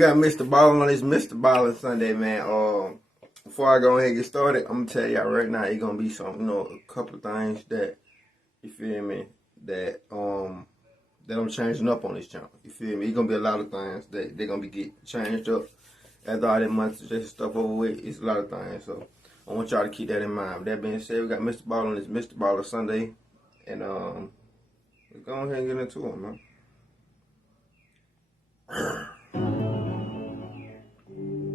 got Mr. Ballin on this Mr. Ballin Sunday, man. Before I go ahead and get started, I'm gonna tell y'all right now, it's gonna be some, a couple of things that, you feel me, that I'm changing up on this channel. You feel me? It's gonna be a lot of things that they're gonna be get changed up. After all that monetization stuff over with, it's a lot of things. So I want y'all to keep that in mind. With that being said, we got Mr. Ballin on this Mr. Ballin Sunday, and let's go ahead and get into it, man.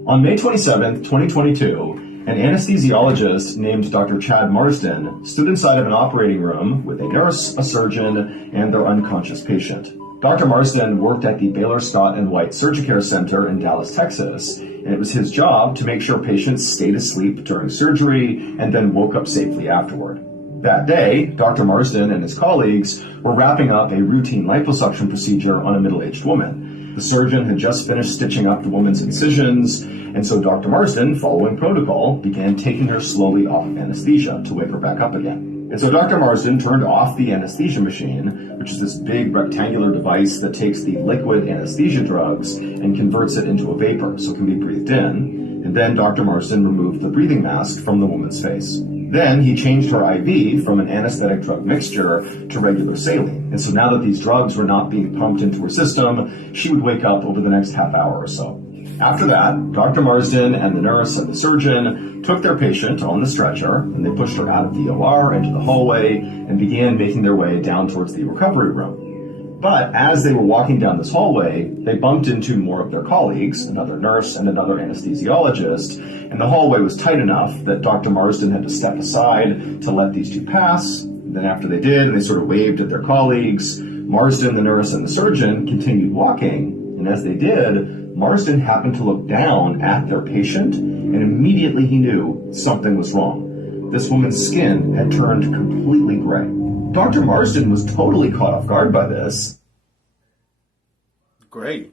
On May 27, 2022, an anesthesiologist named Dr. Chad Marsden stood inside of an operating room with a nurse, a surgeon, and their unconscious patient. Dr. Marsden worked at the Baylor Scott & White Surgicare Center in Dallas, Texas, and it was his job to make sure patients stayed asleep during surgery and then woke up safely afterward. That day, Dr. Marsden and his colleagues were wrapping up a routine liposuction procedure on a middle-aged woman. The surgeon had just finished stitching up the woman's incisions, and so Dr. Marsden, following protocol, began taking her slowly off of anesthesia to wake her back up again. And so Dr. Marsden turned off the anesthesia machine, which is this big rectangular device that takes the liquid anesthesia drugs and converts it into a vapor so it can be breathed in. And then Dr. Marsden removed the breathing mask from the woman's face. Then he changed her IV from an anesthetic drug mixture to regular saline. And so now that these drugs were not being pumped into her system, she would wake up over the next half hour or so. After that, Dr. Marsden and the nurse and the surgeon took their patient on the stretcher, and they pushed her out of the OR into the hallway and began making their way down towards the recovery room. But as they were walking down this hallway, they bumped into more of their colleagues, another nurse and another anesthesiologist, and the hallway was tight enough that Dr. Marsden had to step aside to let these two pass. And then after they did, and they sort of waved at their colleagues, Marsden, the nurse, and the surgeon continued walking, and as they did, Marsden happened to look down at their patient, and immediately he knew something was wrong. This woman's skin had turned completely gray. Dr. Marsden was totally caught off guard by this. Great.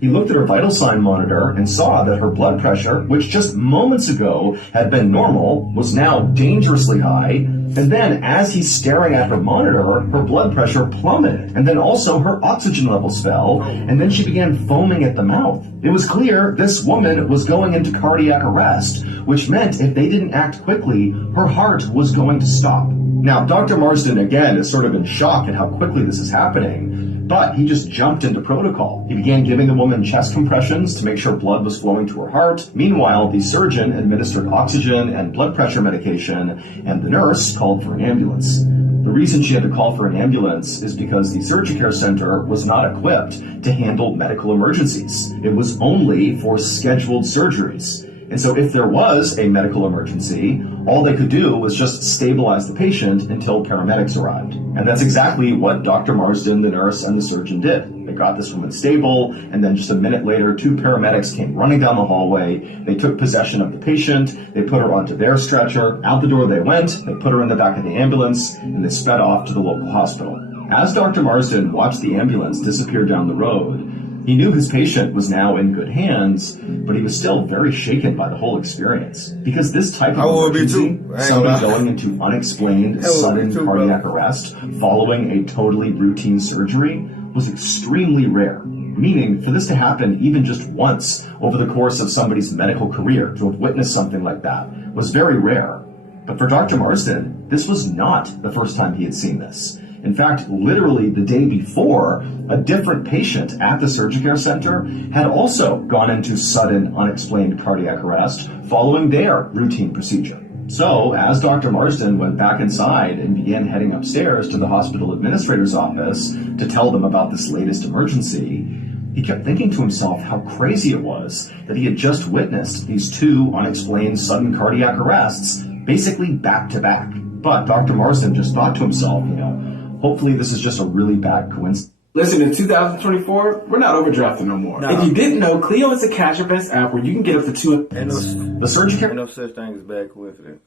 He looked at her vital sign monitor and saw that her blood pressure, which just moments ago had been normal, was now dangerously high. And then, as he's staring at her monitor, her blood pressure plummeted. And then also her oxygen levels fell. And then she began foaming at the mouth. It was clear this woman was going into cardiac arrest, which meant if they didn't act quickly, her heart was going to stop. Now, Dr. Marsden, again, is sort of in shock at how quickly this is happening. But he just jumped into protocol. He began giving the woman chest compressions to make sure blood was flowing to her heart. Meanwhile, the surgeon administered oxygen and blood pressure medication, and the nurse called for an ambulance. The reason she had to call for an ambulance is because the Surgicare Center was not equipped to handle medical emergencies. It was only for scheduled surgeries. And so if there was a medical emergency, all they could do was just stabilize the patient until paramedics arrived. And that's exactly what Dr. Marsden, the nurse, and the surgeon did. They got this woman stable, and then just a minute later, two paramedics came running down the hallway. They took possession of the patient, they put her onto their stretcher, out the door they went, they put her in the back of the ambulance, and they sped off to the local hospital. As Dr. Marsden watched the ambulance disappear down the road, he knew his patient was now in good hands, but he was still very shaken by the whole experience. Because this type of emergency, somebody going into unexplained sudden cardiac arrest following a totally routine surgery, was extremely rare. Meaning, for this to happen even just once over the course of somebody's medical career, to have witnessed something like that, was very rare. But for Dr. Marsden, this was not the first time he had seen this. In fact, literally the day before, a different patient at the Surgicare Center had also gone into sudden, unexplained cardiac arrest following their routine procedure. So, as Dr. Marsden went back inside and began heading upstairs to the hospital administrator's office to tell them about this latest emergency, he kept thinking to himself how crazy it was that he had just witnessed these two unexplained sudden cardiac arrests basically back to back. But Dr. Marsden just thought to himself, hopefully this is just a really bad coincidence. Listen, in 2024, we're not overdrafting no more. If you didn't know, Clio is a cash advance app where you can get up to The Surgicare Ain't no such thing as bad coincidence.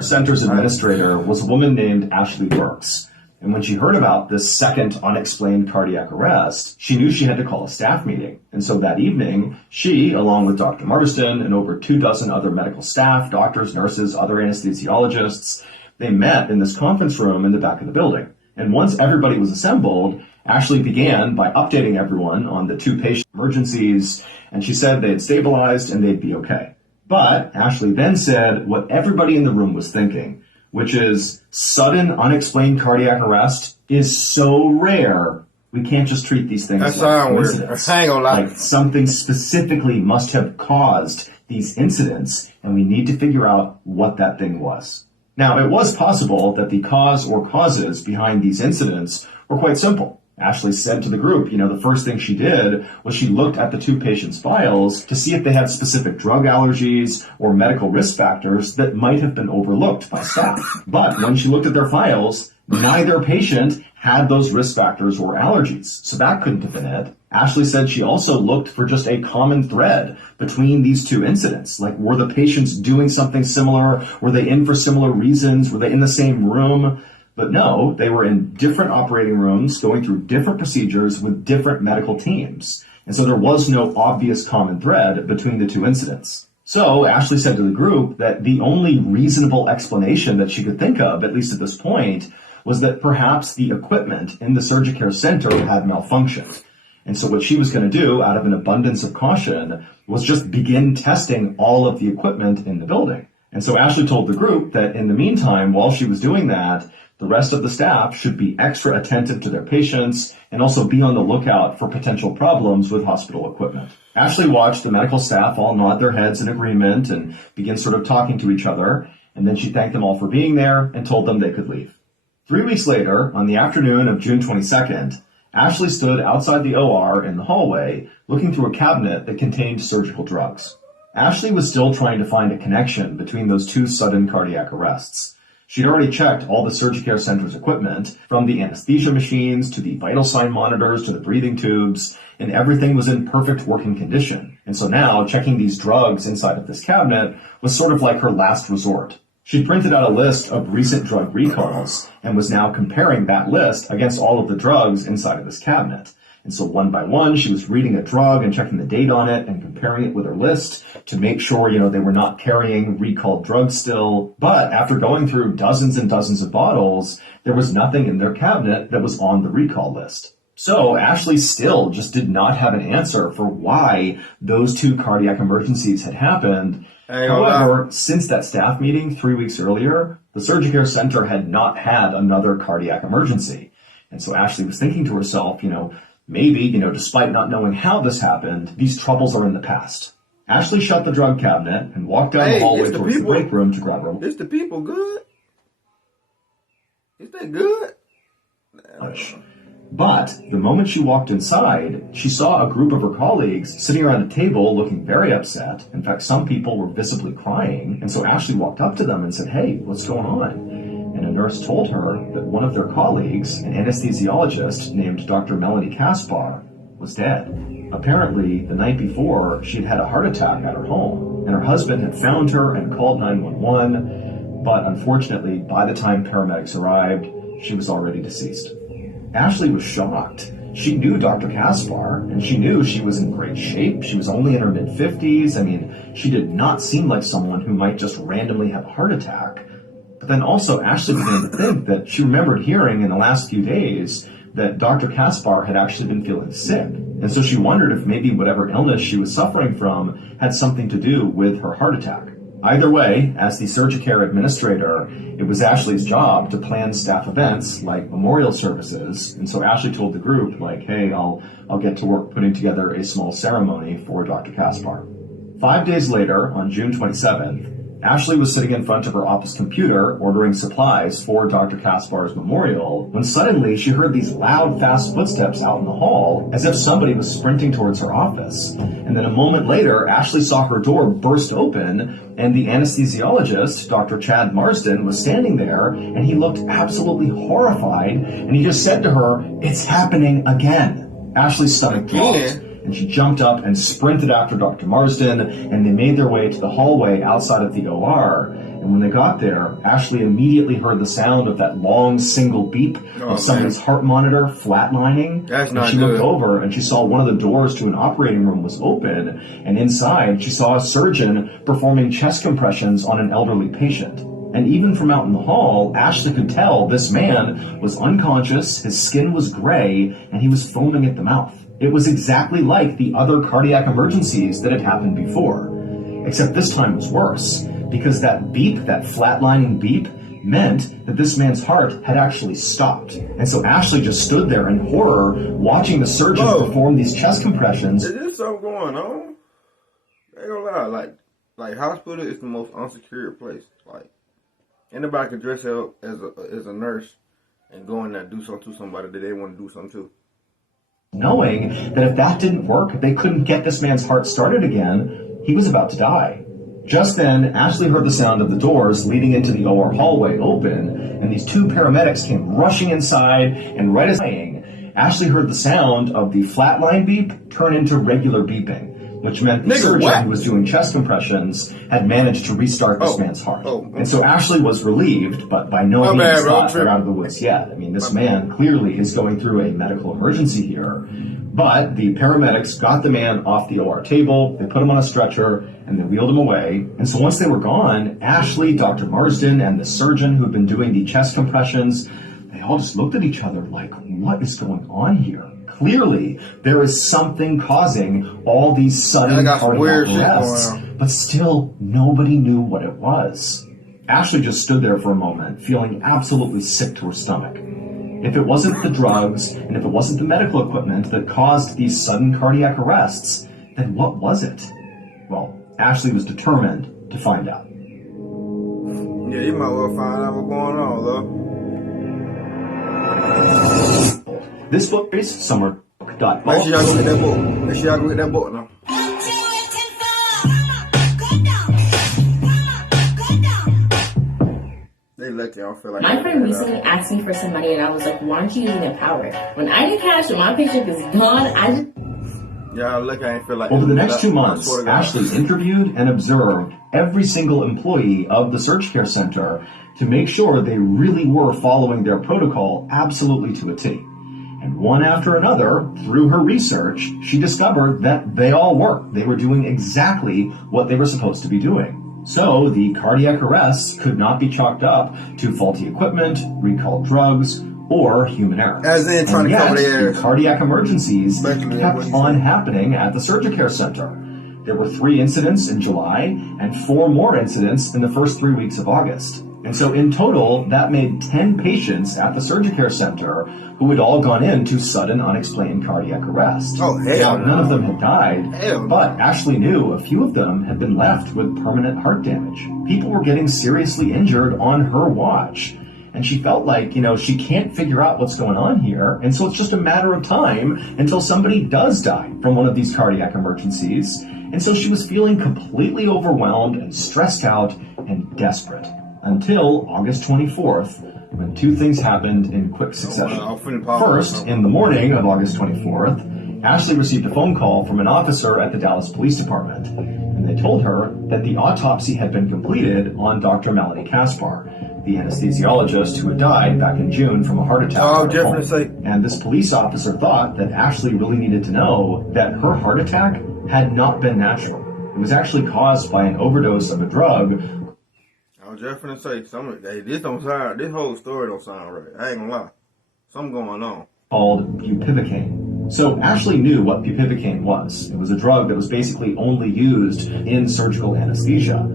Center's administrator was a woman named Ashley Burks. And when she heard about this second unexplained cardiac arrest, she knew she had to call a staff meeting. And so that evening, she, along with Dr. Marsden and over 24 other medical staff, doctors, nurses, other anesthesiologists, they met in this conference room in the back of the building. And once everybody was assembled, Ashley began by updating everyone on the 2 patient emergencies, and she said they had stabilized and they'd be okay. But Ashley then said what everybody in the room was thinking, which is sudden unexplained cardiac arrest is so rare, we can't just treat these things like coincidence. I ain't gonna lie. Like something specifically must have caused these incidents, and we need to figure out what that thing was. Now, it was possible that the cause or causes behind these incidents were quite simple. Ashley said to the group, the first thing she did was she looked at the 2 patients' files to see if they had specific drug allergies or medical risk factors that might have been overlooked by staff. But when she looked at their files, neither patient had those risk factors or allergies, so that couldn't have been it. Ashley said she also looked for just a common thread between these 2 incidents. Like, were the patients doing something similar? Were they in for similar reasons? Were they in the same room? But no, they were in different operating rooms, going through different procedures with different medical teams. And so there was no obvious common thread between the 2 incidents. So Ashley said to the group that the only reasonable explanation that she could think of, at least at this point, was that perhaps the equipment in the Surgicare Center had malfunctioned. And so what she was going to do, out of an abundance of caution, was just begin testing all of the equipment in the building. And so Ashley told the group that in the meantime, while she was doing that, the rest of the staff should be extra attentive to their patients and also be on the lookout for potential problems with hospital equipment. Ashley watched the medical staff all nod their heads in agreement and begin sort of talking to each other, and then she thanked them all for being there and told them they could leave. 3 weeks later, on the afternoon of June 22nd, Ashley stood outside the OR in the hallway looking through a cabinet that contained surgical drugs. Ashley was still trying to find a connection between those 2 sudden cardiac arrests. She'd already checked all the Surgicare Center's equipment, from the anesthesia machines to the vital sign monitors to the breathing tubes, and everything was in perfect working condition. And so now, checking these drugs inside of this cabinet was sort of like her last resort. She'd printed out a list of recent drug recalls and was now comparing that list against all of the drugs inside of this cabinet. And so one by one, she was reading a drug and checking the date on it and comparing it with her list to make sure, they were not carrying recalled drugs still. But after going through dozens and dozens of bottles, there was nothing in their cabinet that was on the recall list. So Ashley still just did not have an answer for why those 2 cardiac emergencies had happened. However, since that staff meeting 3 weeks earlier, the Surgicare Center had not had another cardiac emergency. And so Ashley was thinking to herself, maybe, despite not knowing how this happened, these troubles are in the past. Ashley shut the drug cabinet and walked down the hallway towards the break room to grab her. Is the people good? Is that good? But the moment she walked inside, she saw a group of her colleagues sitting around a table looking very upset. In fact, some people were visibly crying. And so Ashley walked up to them and said, "Hey, what's going on?" And a nurse told her that one of their colleagues, an anesthesiologist named Dr. Melanie Kaspar, was dead. Apparently, the night before, she had had a heart attack at her home, and her husband had found her and called 911, but unfortunately, by the time paramedics arrived, she was already deceased. Ashley was shocked. She knew Dr. Kaspar, and she knew she was in great shape. She was only in her mid-50s. She did not seem like someone who might just randomly have a heart attack. But then also, Ashley began to think that she remembered hearing in the last few days that Dr. Kaspar had actually been feeling sick. And so she wondered if maybe whatever illness she was suffering from had something to do with her heart attack. Either way, as the Surgicare administrator, it was Ashley's job to plan staff events like memorial services. And so Ashley told the group, hey, I'll get to work putting together a small ceremony for Dr. Kaspar. 5 days later, on June 27th, Ashley was sitting in front of her office computer ordering supplies for Dr. Kaspar's memorial when suddenly she heard these loud, fast footsteps out in the hall as if somebody was sprinting towards her office. And then a moment later, Ashley saw her door burst open and the anesthesiologist, Dr. Chad Marsden, was standing there and he looked absolutely horrified and he just said to her, "It's happening again." Ashley's stomach dropped. And she jumped up and sprinted after Dr. Marsden, and they made their way to the hallway outside of the OR. And when they got there, Ashley immediately heard the sound of that long single beep of someone's heart monitor flatlining. That's not and she looked over and she saw one of the doors to an operating room was open, and inside she saw a surgeon performing chest compressions on an elderly patient. And even from out in the hall, Ashley could tell this man was unconscious, his skin was gray, and he was foaming at the mouth. It was exactly like the other cardiac emergencies that had happened before. Except this time was worse, because that beep, that flatlining beep, meant that this man's heart had actually stopped. And so Ashley just stood there in horror, watching the surgeon perform these chest compressions. Is there something going on? I ain't gonna lie, like hospital is the most unsecured place. Like, anybody can dress up as a nurse and go in there and do something to somebody that they want to do something to. Knowing that if that didn't work, they couldn't get this man's heart started again, he was about to die. Just then, Ashley heard the sound of the doors leading into the OR hallway open, and these two paramedics came rushing inside, and right as Ashley heard the sound of the flatline beep turn into regular beeping, which meant the surgeon who was doing chest compressions had managed to restart this man's heart. And so Ashley was relieved, but by no means thought they're out of the woods yet. I mean, this man clearly is going through a medical emergency here. But the paramedics got the man off the OR table, they put him on a stretcher, and they wheeled him away. And so once they were gone, Ashley, Dr. Marsden, and the surgeon who'd been doing the chest compressions, they all just looked at each other like, what is going on here? Clearly, there is something causing all these sudden cardiac arrests, but still nobody knew what it was. Ashley just stood there for a moment, feeling absolutely sick to her stomach. If it wasn't the drugs, and if it wasn't the medical equipment that caused these sudden cardiac arrests, then what was it? Well, Ashley was determined to find out. Yeah, you might well find out what's going on, though. This book is summer.com. Make sure y'all go get that book. Make sure y'all go get that book now. They let y'all feel like my friend recently asked me for some money, and I was like, why aren't you using Empower? When I get cash and my paycheck is gone, I just... Y'all look, I ain't feel like... Over the next 2 months, Ashley interviewed and observed every single employee of the Surge Care Center to make sure they really were following their protocol absolutely to a T. And one after another, through her research, she discovered that they all worked. They were doing exactly what they were supposed to be doing. So the cardiac arrests could not be chalked up to faulty equipment, recalled drugs, or human error. As in trying to cover the cardiac emergencies kept on happening at the Surgicare Center. There were 3 incidents in July and 4 more incidents in the first 3 weeks of August. And so in total, that made 10 patients at the Surgicare Center who had all gone into sudden unexplained cardiac arrest. Oh, hell None of them had died, but Ashley knew a few of them had been left with permanent heart damage. People were getting seriously injured on her watch. And she felt like, she can't figure out what's going on here. And so it's just a matter of time until somebody does die from one of these cardiac emergencies. And so she was feeling completely overwhelmed and stressed out and desperate. Until August 24th, when 2 things happened in quick succession. First, in the morning of August 24th, Ashley received a phone call from an officer at the Dallas Police Department. And they told her that the autopsy had been completed on Dr. Melanie Kaspar, the anesthesiologist who had died back in June from a heart attack. And this police officer thought that Ashley really needed to know that her heart attack had not been natural. It was actually caused by an overdose of a drug. I was just gonna say, this whole story don't sound right. I ain't gonna lie. Something going on. Called bupivacaine. So Ashley knew what bupivacaine was. It was a drug that was basically only used in surgical anesthesia.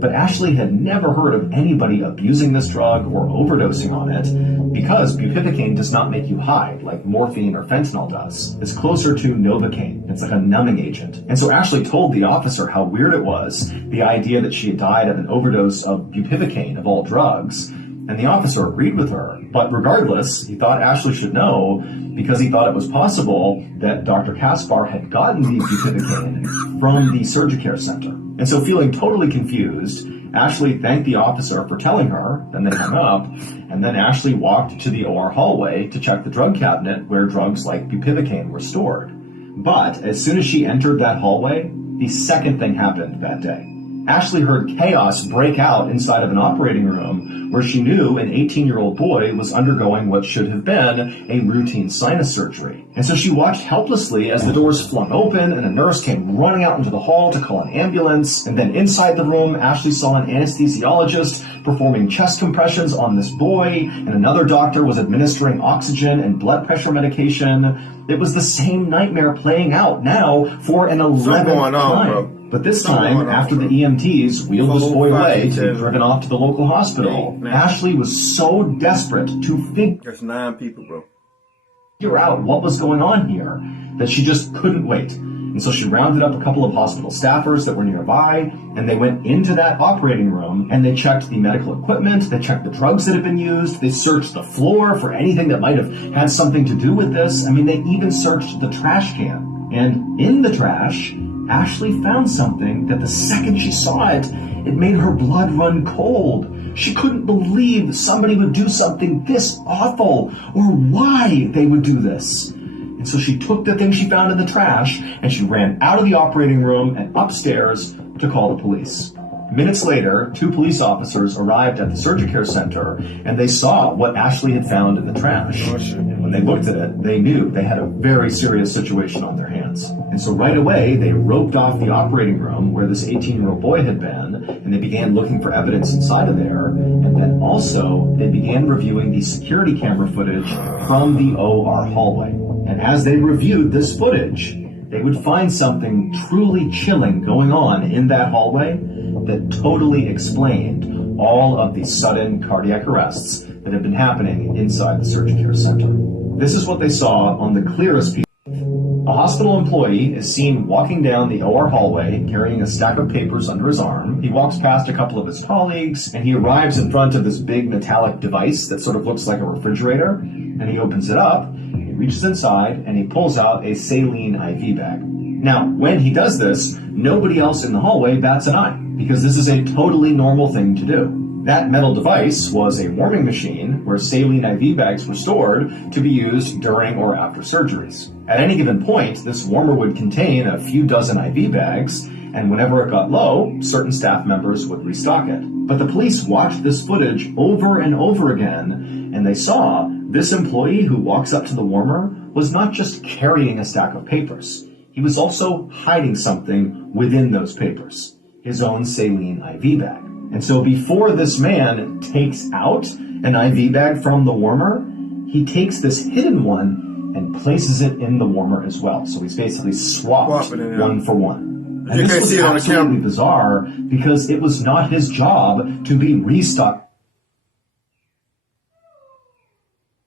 But Ashley had never heard of anybody abusing this drug or overdosing on it because bupivacaine does not make you high like morphine or fentanyl does. It's closer to Novocaine. It's like a numbing agent. And so Ashley told the officer how weird it was, the idea that she had died of an overdose of bupivacaine, of all drugs. And the officer agreed with her. But regardless, he thought Ashley should know because he thought it was possible that Dr. Kaspar had gotten the bupivacaine from the Surgicare Center. And so feeling totally confused, Ashley thanked the officer for telling her, then they hung up, and then Ashley walked to the OR hallway to check the drug cabinet where drugs like bupivacaine were stored. But as soon as she entered that hallway, the second thing happened that day. Ashley heard chaos break out inside of an operating room where she knew an 18-year-old boy was undergoing what should have been a routine sinus surgery. And so she watched helplessly as the doors flung open and a nurse came running out into the hall to call an ambulance. And then inside the room, Ashley saw an anesthesiologist performing chest compressions on this boy, and another doctor was administering oxygen and blood pressure medication. It was the same nightmare playing out now for an 11th time. Bro. But this time, after the EMTs wheeled this boy away to be driven off to the local hospital, Ashley was so desperate to That's 9 people, bro. figure out what was going on here that she just couldn't wait. And so she rounded up a couple of hospital staffers that were nearby, and they went into that operating room, and they checked the medical equipment, they checked the drugs that had been used, they searched the floor for anything that might have had something to do with this. I mean, they even searched the trash can. And in the trash, Ashley found something that the second she saw it, it made her blood run cold. She couldn't believe somebody would do something this awful, or why they would do this. And so she took the thing she found in the trash, and she ran out of the operating room and upstairs to call the police. Minutes later, 2 police officers arrived at the Surgicare Center, and they saw what Ashley had found in the trash. And when they looked at it, they knew they had a very serious situation on their hands. And so right away, they roped off the operating room where this 18-year-old boy had been, and they began looking for evidence inside of there. And then also, they began reviewing the security camera footage from the OR hallway. And as they reviewed this footage, they would find something truly chilling going on in that hallway that totally explained all of the sudden cardiac arrests that have been happening inside the Surgicare Center. This is what they saw on the clearest piece. A hospital employee is seen walking down the OR hallway carrying a stack of papers under his arm. He walks past a couple of his colleagues, and he arrives in front of this big metallic device that sort of looks like a refrigerator, and he opens it up, he reaches inside, and he pulls out a saline IV bag. Now, when he does this, nobody else in the hallway bats an eye, because this is a totally normal thing to do. That metal device was a warming machine where saline IV bags were stored to be used during or after surgeries. At any given point, this warmer would contain a few dozen IV bags, and whenever it got low, certain staff members would restock it. But the police watched this footage over and over again, and they saw this employee who walks up to the warmer was not just carrying a stack of papers. He was also hiding something within those papers, his own saline IV bag. And so before this man takes out an IV bag from the warmer, he takes this hidden one and places it in the warmer as well. So he's basically swapped one for one. And this was absolutely bizarre because it was not his job to be restocking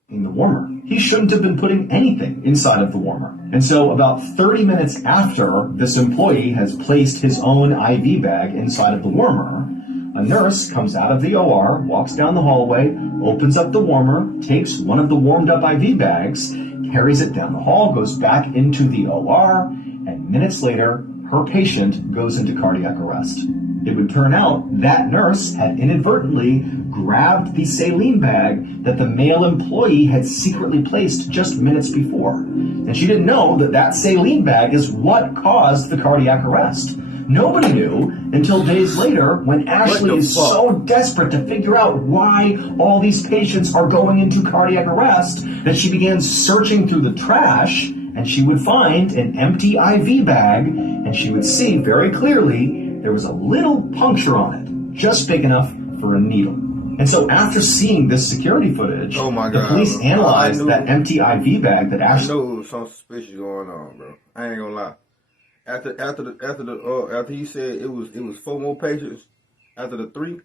the warmer. He shouldn't have been putting anything inside of the warmer. And so about 30 minutes after this employee has placed his own IV bag inside of the warmer, a nurse comes out of the OR, walks down the hallway, opens up the warmer, takes one of the warmed up IV bags, carries it down the hall, goes back into the OR, and minutes later, her patient goes into cardiac arrest. It would turn out that nurse had inadvertently grabbed the saline bag that the male employee had secretly placed just minutes before. And she didn't know that that saline bag is what caused the cardiac arrest. Nobody knew until days later when Ashley is so desperate to figure out why all these patients are going into cardiac arrest that she began searching through the trash, and she would find an empty IV bag, and she would see very clearly there was a little puncture on it, just big enough for a needle. And so after seeing this security footage, the police analyzed that empty IV bag that Ashley... I knew there was something suspicious going on, bro. I ain't gonna lie. After he said it was 4 more patients after the 3,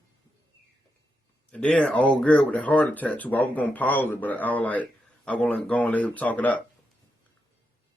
and then old girl with the heart attack too. I was gonna pause it, but I was like, I'm gonna go and let him talk it out.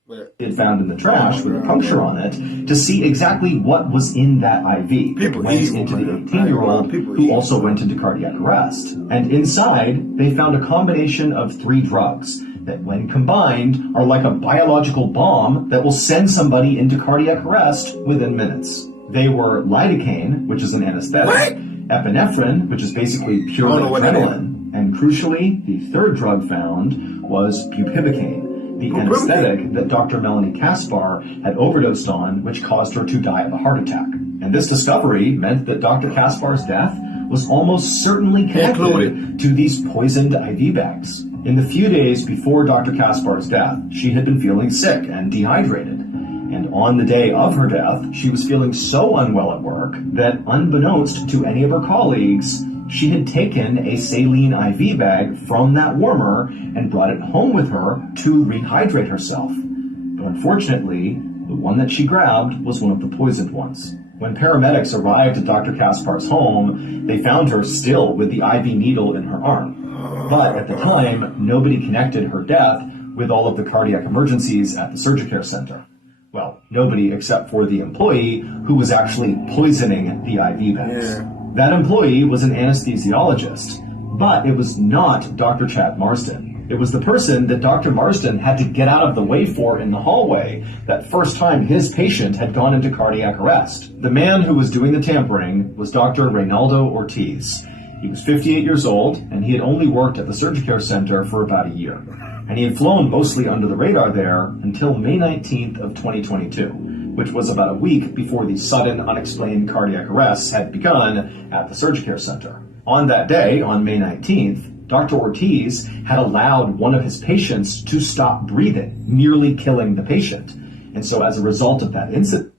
But it found in the trash with a puncture on it to see exactly what was in that IV. It went into the 18-year-old who also went into cardiac arrest. And inside, they found a combination of 3 drugs that when combined are like a biological bomb that will send somebody into cardiac arrest within minutes. They were lidocaine, which is an anesthetic, epinephrine, which is basically pure adrenaline, and crucially, the 3rd drug found was bupivacaine, the anesthetic that Dr. Melanie Kaspar had overdosed on, which caused her to die of a heart attack. And this discovery meant that Dr. Kaspar's death was almost certainly connected to these poisoned IV bags. In the few days before Dr. Kaspar's death, she had been feeling sick and dehydrated. And on the day of her death, she was feeling so unwell at work that, unbeknownst to any of her colleagues, she had taken a saline IV bag from that warmer and brought it home with her to rehydrate herself. But unfortunately, the one that she grabbed was one of the poisoned ones. When paramedics arrived at Dr. Kaspar's home, they found her still with the IV needle in her arm. But at the time, nobody connected her death with all of the cardiac emergencies at the Surgicare Center. Well, nobody except for the employee who was actually poisoning the IV bags. Yeah. That employee was an anesthesiologist, but it was not Dr. Chad Marsden. It was the person that Dr. Marsden had to get out of the way for in the hallway that first time his patient had gone into cardiac arrest. The man who was doing the tampering was Dr. Reynaldo Ortiz. He was 58 years old, and he had only worked at the Surgicare Center for about a year. And he had flown mostly under the radar there until May 19th of 2022, which was about a week before the sudden, unexplained cardiac arrests had begun at the Surgicare Center. On that day, on May 19th, Dr. Ortiz had allowed one of his patients to stop breathing, nearly killing the patient. And so as a result of that incident,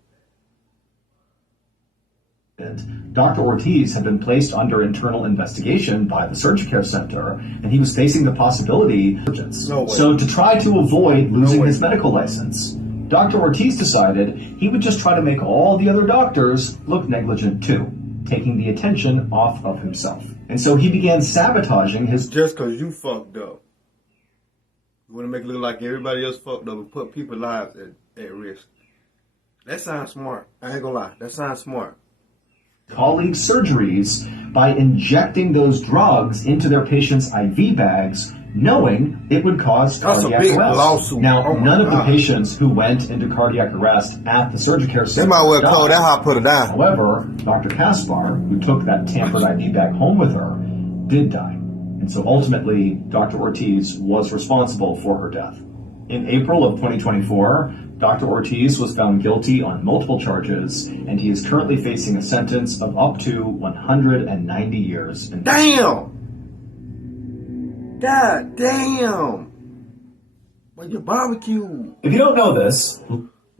Dr. Ortiz had been placed under internal investigation by the Surgicare Center, and he was facing the possibility of So to try to avoid losing his medical license, Dr. Ortiz decided he would just try to make all the other doctors look negligent too, taking the attention off of himself. And so he began sabotaging his... Just because you fucked up. You want to make it look like everybody else fucked up and put people's lives at risk. That sounds smart. I ain't gonna lie. That sounds smart. Colleagues' surgeries by injecting those drugs into their patients' IV bags, knowing it would cause cardiac arrest. Lawsuit. Now, none of the patients who went into cardiac arrest at the Surgicare Center They might well died. call that how I put it down. However, Dr. Kaspar, who took that tampered IV bag home with her, did die. And so ultimately, Dr. Ortiz was responsible for her death. In April of 2024, Dr. Ortiz was found guilty on multiple charges, and he is currently facing a sentence of up to 190 years in prison. Damn! God damn! Well, you barbecue. If you don't know this,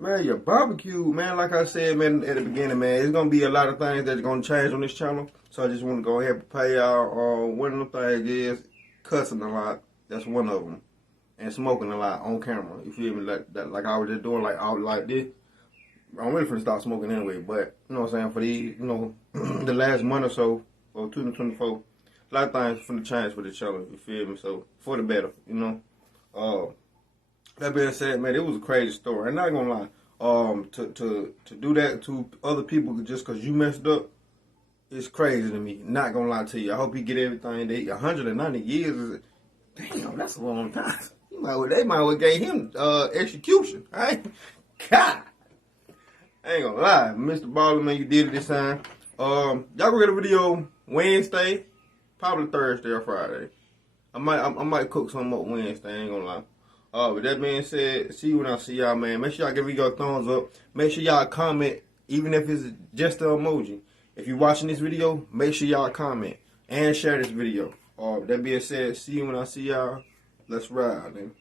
Man, you barbecue, man. Like I said, man, at the beginning, man, it's going to be a lot of things that's going to change on this channel. So I just want to go ahead and prepare y'all. One of the things is cussing a lot. That's one of them. And smoking a lot on camera. You feel me? Like I was just doing like this. I'm really finna stop smoking anyway, but you know what I'm saying, for these, you know, the last month or so, or 2024, a lot of things finna change for the channel, you feel me? So for the better, you know. That being said, man, it was a crazy story. I'm not gonna lie. To do that to other people just cause you messed up, it's crazy to me. Not gonna lie to you. I hope you get everything. 190 years is, damn, that's a long time. They might well gave him execution. Right? God. I ain't gonna lie. Mr. Ballen, man, you did it this time. Y'all gonna get a video Wednesday, probably Thursday or Friday. I might cook something up Wednesday, I ain't gonna lie. With that being said, see you when I see y'all, man. Make sure y'all give me your thumbs up. Make sure y'all comment, even if it's just an emoji. If you're watching this video, make sure y'all comment and share this video. That being said, see you when I see y'all. Let's ride, man.